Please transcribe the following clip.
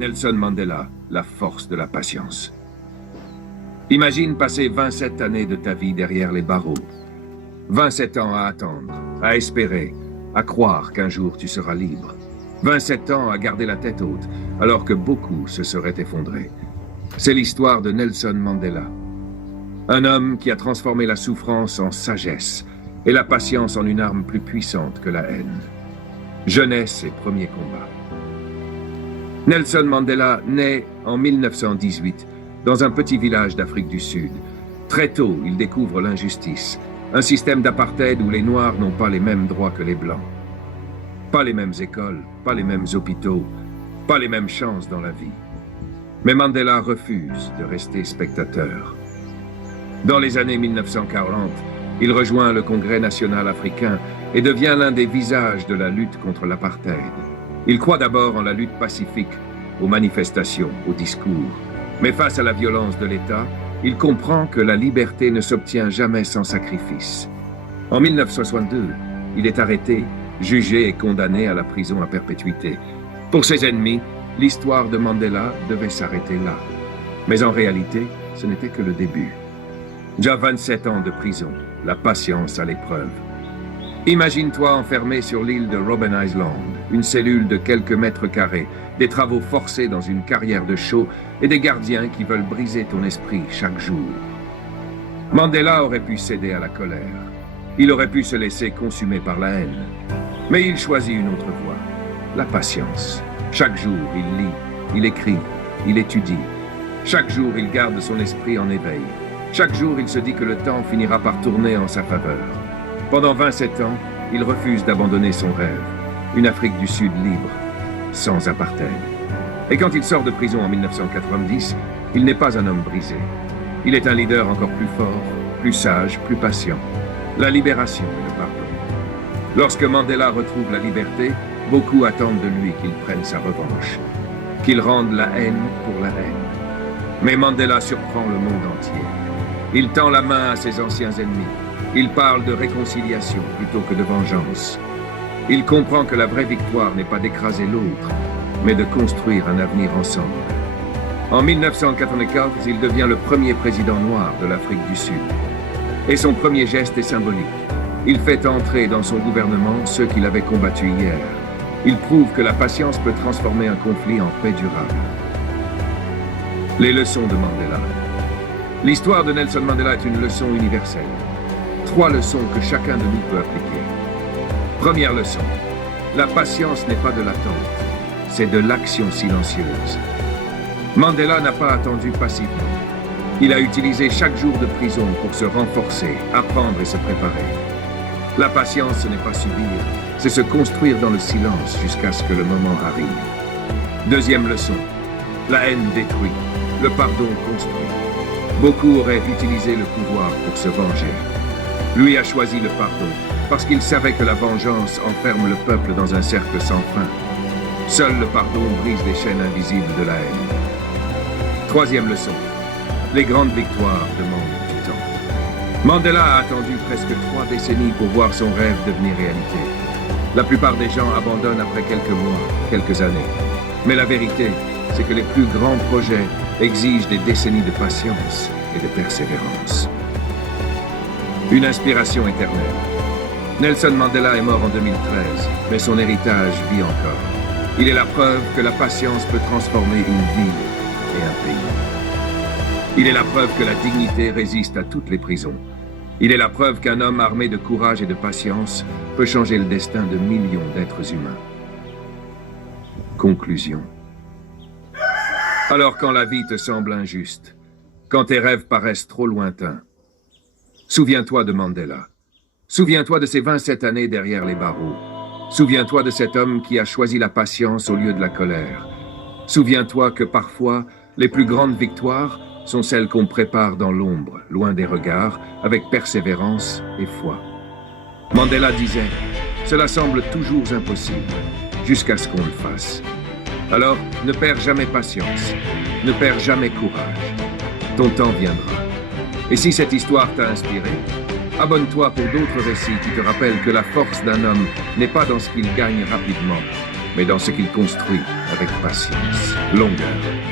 Nelson Mandela, la force de la patience. Imagine passer 27 années de ta vie derrière les barreaux. 27 ans à attendre, à espérer, à croire qu'un jour tu seras libre. 27 ans à garder la tête haute, alors que beaucoup se seraient effondrés. C'est l'histoire de Nelson Mandela. Un homme qui a transformé la souffrance en sagesse et la patience en une arme plus puissante que la haine. Jeunesse et premiers combats. Nelson Mandela naît en 1918 dans un petit village d'Afrique du Sud. Très tôt, il découvre l'injustice, un système d'apartheid où les Noirs n'ont pas les mêmes droits que les Blancs. Pas les mêmes écoles, pas les mêmes hôpitaux, pas les mêmes chances dans la vie. Mais Mandela refuse de rester spectateur. Dans les années 1940, il rejoint le Congrès national africain et devient l'un des visages de la lutte contre l'apartheid. Il croit d'abord en la lutte pacifique, aux manifestations, aux discours. Mais face à la violence de l'État, il comprend que la liberté ne s'obtient jamais sans sacrifice. En 1962, il est arrêté, jugé et condamné à la prison à perpétuité. Pour ses ennemis, l'histoire de Mandela devait s'arrêter là. Mais en réalité, ce n'était que le début. Déjà 27 ans de prison, la patience à l'épreuve. Imagine-toi enfermé sur l'île de Robben Island, une cellule de quelques mètres carrés, des travaux forcés dans une carrière de chaux et des gardiens qui veulent briser ton esprit chaque jour. Mandela aurait pu céder à la colère. Il aurait pu se laisser consumer par la haine. Mais il choisit une autre voie, la patience. Chaque jour, il lit, il écrit, il étudie. Chaque jour, il garde son esprit en éveil. Chaque jour, il se dit que le temps finira par tourner en sa faveur. Pendant 27 ans, il refuse d'abandonner son rêve, une Afrique du Sud libre, sans apartheid. Et quand il sort de prison en 1990, il n'est pas un homme brisé. Il est un leader encore plus fort, plus sage, plus patient. La libération et le pardon. Lorsque Mandela retrouve la liberté, beaucoup attendent de lui qu'il prenne sa revanche, qu'il rende la haine pour la haine. Mais Mandela surprend le monde entier. Il tend la main à ses anciens ennemis. Il parle de réconciliation plutôt que de vengeance. Il comprend que la vraie victoire n'est pas d'écraser l'autre, mais de construire un avenir ensemble. En 1994, il devient le premier président noir de l'Afrique du Sud. Et son premier geste est symbolique. Il fait entrer dans son gouvernement ceux qu'il avait combattus hier. Il prouve que la patience peut transformer un conflit en paix durable. Les leçons de Mandela. L'histoire de Nelson Mandela est une leçon universelle. 3 leçons que chacun de nous peut appliquer. Première leçon. La patience n'est pas de l'attente, c'est de l'action silencieuse. Mandela n'a pas attendu passivement. Il a utilisé chaque jour de prison pour se renforcer, apprendre et se préparer. La patience, ce n'est pas subir, c'est se construire dans le silence jusqu'à ce que le moment arrive. Deuxième leçon. La haine détruit, le pardon construit. Beaucoup auraient utilisé le pouvoir pour se venger. Lui a choisi le pardon, parce qu'il savait que la vengeance enferme le peuple dans un cercle sans fin. Seul le pardon brise les chaînes invisibles de la haine. Troisième leçon. Les grandes victoires demandent du temps. Mandela a attendu presque 3 décennies pour voir son rêve devenir réalité. La plupart des gens abandonnent après quelques mois, quelques années. Mais la vérité, c'est que les plus grands projets exigent des décennies de patience et de persévérance. Une inspiration éternelle. Nelson Mandela est mort en 2013, mais son héritage vit encore. Il est la preuve que la patience peut transformer une ville et un pays. Il est la preuve que la dignité résiste à toutes les prisons. Il est la preuve qu'un homme armé de courage et de patience peut changer le destin de millions d'êtres humains. Conclusion. Alors quand la vie te semble injuste, quand tes rêves paraissent trop lointains, souviens-toi de Mandela. Souviens-toi de ces 27 années derrière les barreaux. Souviens-toi de cet homme qui a choisi la patience au lieu de la colère. Souviens-toi que parfois, les plus grandes victoires sont celles qu'on prépare dans l'ombre, loin des regards, avec persévérance et foi. Mandela disait « Cela semble toujours impossible, jusqu'à ce qu'on le fasse. » Alors, ne perds jamais patience, ne perds jamais courage. Ton temps viendra. Et si cette histoire t'a inspiré, abonne-toi pour d'autres récits qui te rappellent que la force d'un homme n'est pas dans ce qu'il gagne rapidement, mais dans ce qu'il construit avec patience, longueur